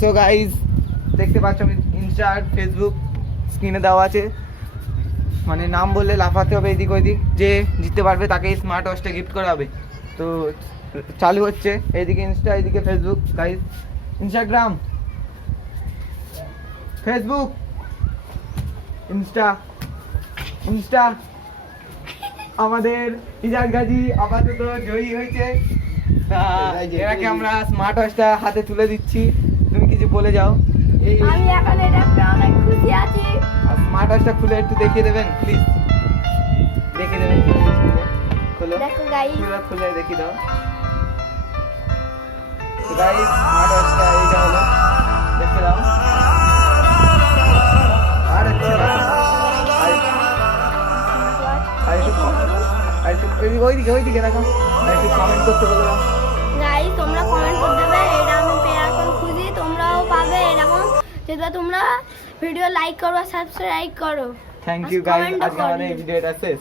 So guys দেখতে পাচ্ছ আমি ইনস্টা আর ফেসবুক স্ক্রিনে দেওয়া আছে, মানে নাম বললে লাফাতে হবে এদিক ওইদিক, যে জিততে পারবে তাকে স্মার্ট ওয়াচটা গিফট করা হবে। তো চালু হচ্ছে, এইদিকে ইনস্টা এইদিকে Facebook. Guys Instagram, Facebook, Insta আমাদের ইজাজ গাজী আপাতত জয়ী হয়েছে। এরাকে আমরা স্মার্ট ওয়াচটা হাতে তুলে দিচ্ছি, তুমি কিছু বলে যাও। আমি এখন এটা অনেক খুশি আছি। স্মার্ট ওয়াচটা খুলে একটু দেখিয়ে দেবেন প্লিজ, দেখিয়ে দেবেন খুলে দেখো গাইস, খুলে দেখিয়ে দাও। গাইস স্মার্ট ওয়াচটা এইটা হলো, দেখে দাও। আর ওইদিকে দেখো, একটু কমেন্ট করতে বলো। গাইস তোমরা কমেন্ট করে দেবে, এটা আমি পেয়ে এখন খুশি, তোমরাও পাবে এরকম, যেটা তোমরা ভিডিও লাইক করো, সাবস্ক্রাইব করো। থ্যাংক ইউ গাইস, আজকে আমাদের ভিডিওটা শেষ।